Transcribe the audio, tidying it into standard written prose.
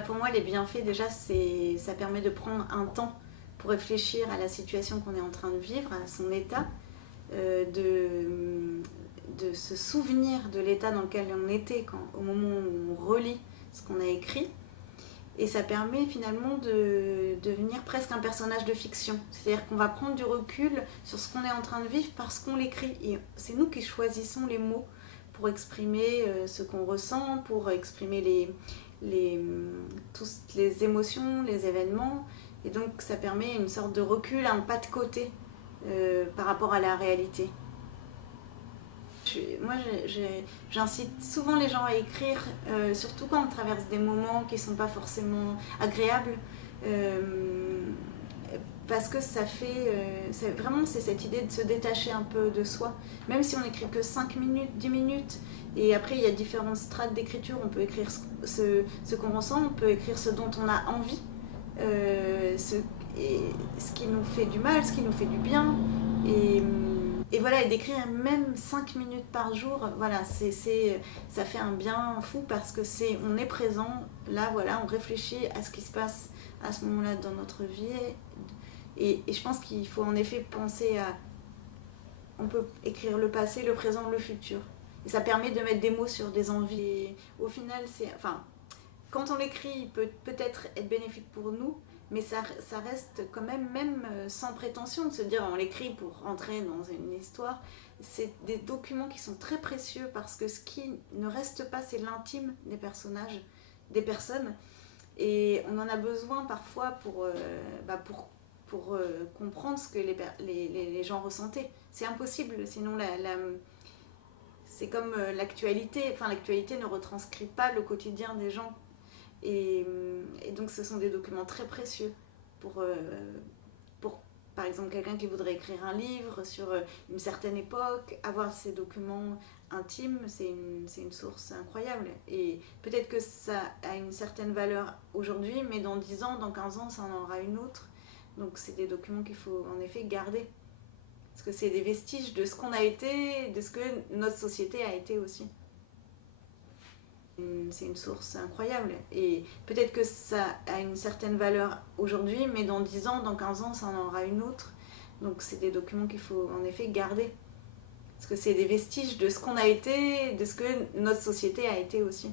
Pour moi, les bienfaits, déjà, ça permet de prendre un temps pour réfléchir à la situation qu'on est en train de vivre, à son état, de se souvenir de l'état dans lequel on était au moment où on relit ce qu'on a écrit. Et ça permet finalement de devenir presque un personnage de fiction. C'est-à-dire qu'on va prendre du recul sur ce qu'on est en train de vivre parce qu'on l'écrit. Et c'est nous qui choisissons les mots pour exprimer ce qu'on ressent, pour exprimer toutes les émotions, les événements. Et donc ça permet une sorte de recul, un pas de côté par rapport à la réalité. Moi, j'incite souvent les gens à écrire, surtout quand on traverse des moments qui ne sont pas forcément agréables, parce que ça fait... c'est cette idée de se détacher un peu de soi, même si on n'écrit que 5 minutes, 10 minutes, et après il y a différentes strates d'écriture, on peut écrire ce qu'on ressent, on peut écrire ce dont on a envie, ce qui nous fait du mal, ce qui nous fait du bien, et voilà, et d'écrire même 5 minutes par jour, voilà, ça fait un bien fou parce que on est présent, là, voilà, on réfléchit à ce qui se passe à ce moment-là dans notre vie. Et je pense qu'il faut en effet penser à... On peut écrire le passé, le présent, le futur. Et ça permet de mettre des mots sur des envies. Et au final, quand on l'écrit, il peut peut-être être bénéfique pour nous, mais ça reste quand même sans prétention de se dire on l'écrit pour rentrer dans une histoire. C'est des documents qui sont très précieux parce que ce qui ne reste pas, c'est l'intime des personnages, des personnes. Et on en a besoin parfois pour comprendre ce que les gens ressentaient. C'est impossible, sinon c'est comme l'actualité. Enfin, l'actualité ne retranscrit pas le quotidien des gens. Et donc ce sont des documents très précieux pour par exemple quelqu'un qui voudrait écrire un livre sur une certaine époque, avoir ces documents intimes, c'est une source incroyable. Et peut-être que ça a une certaine valeur aujourd'hui, mais dans 10 ans, dans 15 ans, ça en aura une autre. Donc c'est des documents qu'il faut en effet garder. Parce que c'est des vestiges de ce qu'on a été, de ce que notre société a été aussi. C'est une source incroyable. Et peut-être que ça a une certaine valeur aujourd'hui, mais dans 10 ans, dans 15 ans, ça en aura une autre. Donc c'est des documents qu'il faut en effet garder. Parce que c'est des vestiges de ce qu'on a été, de ce que notre société a été aussi.